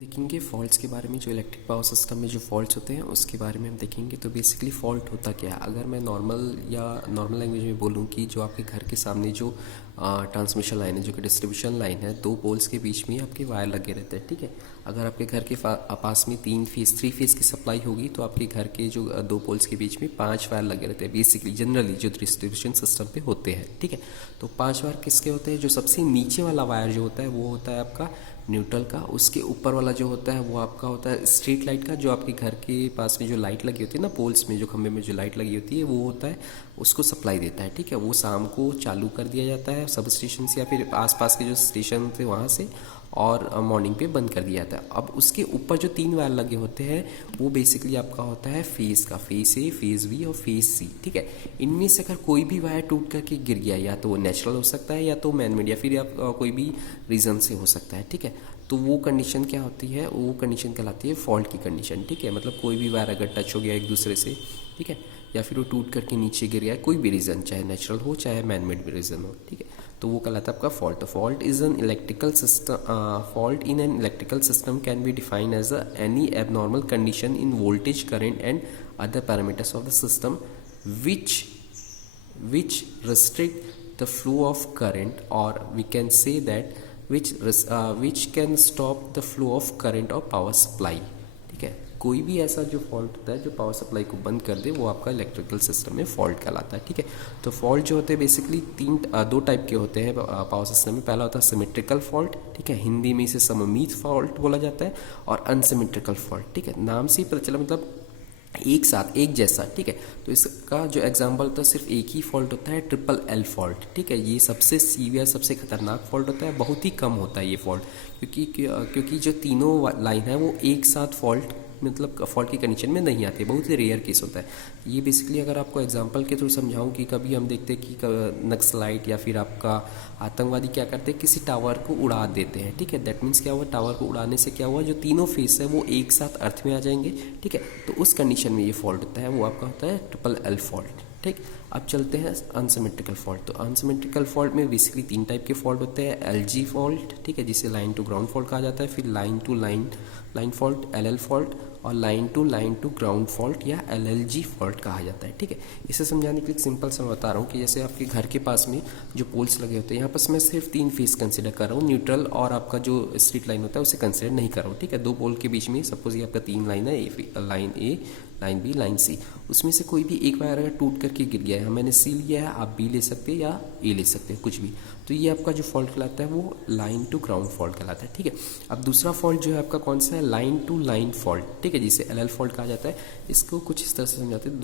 देखेंगे फॉल्ट्स के बारे में। जो इलेक्ट्रिक पावर सिस्टम में जो फॉल्ट्स होते हैं उसके बारे में हम देखेंगे। तो बेसिकली फॉल्ट होता क्या है, अगर मैं नॉर्मल लैंग्वेज में बोलूँ कि जो आपके घर के सामने जो ट्रांसमिशन लाइन है, जो कि डिस्ट्रीब्यूशन लाइन है, दो पोल्स के बीच में आपके वायर लगे रहते हैं। ठीक है, अगर आपके घर के पास में थ्री फेज की सप्लाई होगी तो आपके घर के जो दो पोल्स के बीच में 5 वायर लगे रहते हैं। बेसिकली जनरली जो डिस्ट्रीब्यूशन सिस्टम पे होते हैं। ठीक है, तो 5 वायर किसके होते हैं? जो सबसे नीचे वाला वायर जो होता है वो होता है आपका न्यूट्रल का। उसके ऊपर वाला जो होता है वो आपका होता है स्ट्रीट लाइट का। जो आपके घर के पास में जो लाइट लगी होती है ना, पोल्स में जो खंभे में जो लाइट लगी होती है वो होता है, उसको सप्लाई देता है। ठीक है, वो शाम को चालू कर दिया जाता है सब स्टेशन से या फिर आसपास के जो स्टेशन थे वहाँ से, और मॉर्निंग पे बंद कर दिया जाता है। अब उसके ऊपर जो 3 वायर लगे होते हैं वो बेसिकली आपका होता है फेज का, फेज ए, फेज बी और फेज सी। ठीक है, इनमें से अगर कोई भी वायर टूट करके गिर गया, या तो वो नेचुरल हो सकता है या तो मैन मेड, या फिर आप कोई भी रीज़न से हो सकता है। ठीक है, तो वो कंडीशन क्या होती है? वो कंडीशन कहलाती है फॉल्ट की कंडीशन। ठीक है, मतलब कोई भी वायर अगर टच हो गया एक दूसरे से, ठीक है, या फिर वो टूट करके नीचे गिर गया, कोई भी रीज़न, चाहे नेचुरल हो चाहे मैन मेड भी रीज़न हो, ठीक है, तो वो कहलाता है आपका fault. Fault is an electrical system, fault in an electrical system can be defined as any abnormal condition in voltage, current and other parameters of the system which restrict the flow of current, or we can say that which can stop the flow of current or power supply। ठीक है, कोई भी ऐसा जो fault होता है जो power supply को बंद कर दे वो आपका इलेक्ट्रिकल सिस्टम में फॉल्ट कहलाता है। ठीक है, तो फॉल्ट जो होते हैं बेसिकली दो टाइप के होते हैं पावर सिस्टम में। पहला होता है सिमेट्रिकल फॉल्ट, ठीक है, हिंदी में इसे सममित फॉल्ट बोला जाता है, और अनसिमेट्रिकल फॉल्ट। ठीक है, नाम से ही पता चला, मतलब एक साथ एक जैसा। ठीक है, तो इसका जो एग्जांपल होता है सिर्फ एक ही फॉल्ट होता है, ट्रिपल एल फॉल्ट। ठीक है, ये सबसे सीवियर, सबसे खतरनाक फॉल्ट होता है, बहुत ही कम होता है ये फॉल्ट, क्योंकि जो तीनों लाइन है वो एक साथ फॉल्ट, मतलब फॉल्ट की कंडीशन में नहीं आती है, बहुत ही रेयर केस होता है ये। बेसिकली अगर आपको एग्जांपल के थ्रू समझाऊं कि कभी हम देखते हैं कि नक्सलाइट या फिर आपका आतंकवादी क्या करते हैं, किसी टावर को उड़ा देते हैं। ठीक है, दैट मीन्स क्या हुआ, टावर को उड़ाने से क्या हुआ, जो तीनों फेस है वो एक साथ अर्थ में आ जाएंगे। ठीक है, तो उस कंडीशन में ये फॉल्ट होता है, वो आपका होता है ट्रिपल एल फॉल्ट। ठीक, अब चलते हैं अनसिमेट्रिकल फॉल्ट। तो अनसिमेट्रिकल फॉल्ट में बेसिकली 3 टाइप के फॉल्ट होते हैं। एलजी फॉल्ट, ठीक है, जिसे लाइन टू ग्राउंड फॉल्ट कहा जाता है, फिर line to line fault LL fault, और लाइन टू ग्राउंड फॉल्ट या एलएलजी फॉल्ट कहा जाता है। ठीक है, इसे समझाने के लिए सिंपल सा बता रहा हूँ कि जैसे आपके घर के पास में जो पोल्स लगे होते हैं, यहाँ पर मैं सिर्फ 3 फेस कंसिडर कर रहा हूँ, न्यूट्रल और आपका जो स्ट्रीट लाइन होता है उसे कंसिडर नहीं कर रहा हूँ। ठीक है, 2 पोल के बीच में सपोज ये आपका 3 लाइन है, लाइन ए, लाइन बी, लाइन सी, उसमें से कोई भी एक वायर अगर टूट करके गिर गया है, मैंने सी लिया है, आप बी ले सकते हैं या ए ले सकते हैं, कुछ भी, तो ये आपका जो फॉल्ट कहलाता है वो लाइन टू ग्राउंड फॉल्ट कहलाता है। ठीक है, अब दूसरा फॉल्ट जो है आपका कौन सा है, लाइन टू लाइन फॉल्ट। ठीक है, जिसे एलएल फॉल्ट कहा जाता है। इसको कुछ इस तरह से समझाते हैं,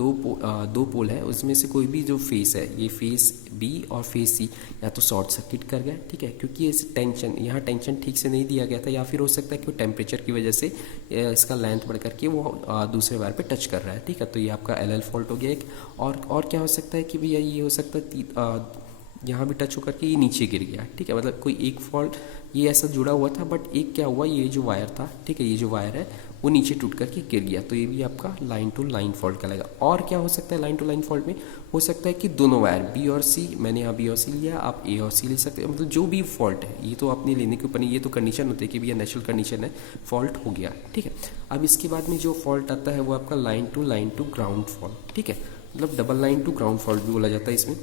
दो पोल है, उसमें से कोई भी जो फेस है, ये फेस बी और फेस सी या तो शॉर्ट सर्किट कर गया। ठीक है, क्योंकि इस यहाँ टेंशन ठीक से नहीं दिया गया था, या फिर हो सकता है कि वो टेम्परेचर की वजह से इसका लेंथ बढ़ करके वो दूसरे वायर पे टच कर रहा है। ठीक है, तो ये आपका एलएल फॉल्ट हो गया एक। और क्या हो सकता है कि भैया ये हो सकता है यहाँ भी टच होकर के ये नीचे गिर गया। ठीक है, मतलब कोई एक फॉल्ट ये ऐसा जुड़ा हुआ था, बट एक क्या हुआ, ये जो वायर था, ठीक है, ये जो वायर है वो नीचे टूट करके गिर गया, तो ये भी आपका लाइन टू लाइन फॉल्ट कहलाएगा। और क्या हो सकता है लाइन टू लाइन फॉल्ट में, हो सकता है कि दोनों वायर बी और सी, मैंने यहाँ बी और सी लिया, आप ए और सी ले सकते हैं, मतलब जो भी फॉल्ट है, ये तो आपने लेने के ऊपर नहीं, ये तो कंडीशन होती है कि भैया नेचुरल कंडीशन है, फॉल्ट हो गया। ठीक है, अब इसके बाद में जो फॉल्ट आता है वो आपका लाइन टू ग्राउंड फॉल्ट। ठीक है, मतलब double line to ground fault भी बोला जाता है इसमें।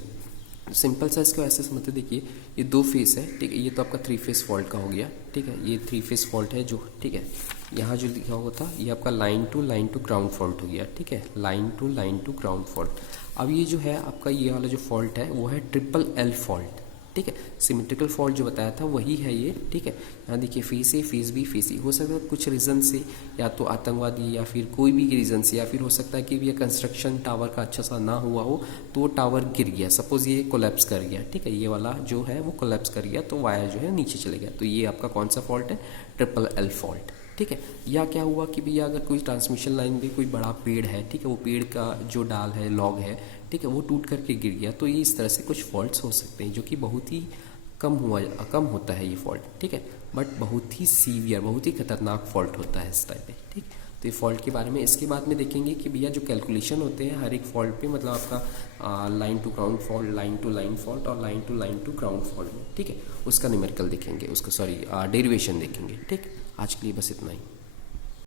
सिंपल सा इसको ऐसे समझते, देखिए ये 2 फेस है। ठीक है, ये तो आपका 3 फेस फॉल्ट का हो गया। ठीक है, ये 3 फेस फॉल्ट है जो, ठीक है, यहाँ जो लिखा हुआ था ये आपका लाइन टू ग्राउंड फॉल्ट हो गया। ठीक है, लाइन टू ग्राउंड फॉल्ट। अब ये जो है आपका ये वाला जो फॉल्ट है वो है ट्रिपल एल फॉल्ट। ठीक है, सिमेट्रिकल फॉल्ट जो बताया था वही है ये। ठीक है, यहाँ देखिए फेस ए, फेस बी, फेस सी, हो सकता है कुछ रीज़न से, या तो आतंकवादी या फिर कोई भी रीज़न से, या फिर हो सकता है कि ये कंस्ट्रक्शन टावर का अच्छा सा ना हुआ हो तो वो टावर गिर गया, सपोज ये कोलैप्स कर गया। ठीक है, ये वाला जो है वो कोलैप्स कर गया तो वायर जो है नीचे चले गया, तो ये आपका कौन सा फॉल्ट है, ट्रिपल एल फॉल्ट। ठीक है, या क्या हुआ कि भैया अगर कोई ट्रांसमिशन लाइन में कोई बड़ा पेड़ है, ठीक है, वो पेड़ का जो डाल है, लॉग है, ठीक है, वो टूट करके गिर गया, तो ये इस तरह से कुछ फॉल्ट्स हो सकते हैं जो कि बहुत ही कम होता है ये फॉल्ट। ठीक है, बट बहुत ही सीवियर, बहुत ही खतरनाक फॉल्ट होता है इस टाइप पे। ठीक, तो ये फॉल्ट के बारे में इसके बाद में देखेंगे कि भैया जो कैलकुलेशन होते हैं हर एक फॉल्ट पे, मतलब आपका line to ground fault, line to line fault और लाइन टू ग्राउंड फॉल्ट में। ठीक है, उसका न्यूमेरिकल देखेंगे, उसका डेरिवेशन देखेंगे। ठीक। आज के लिए बस इतना ही।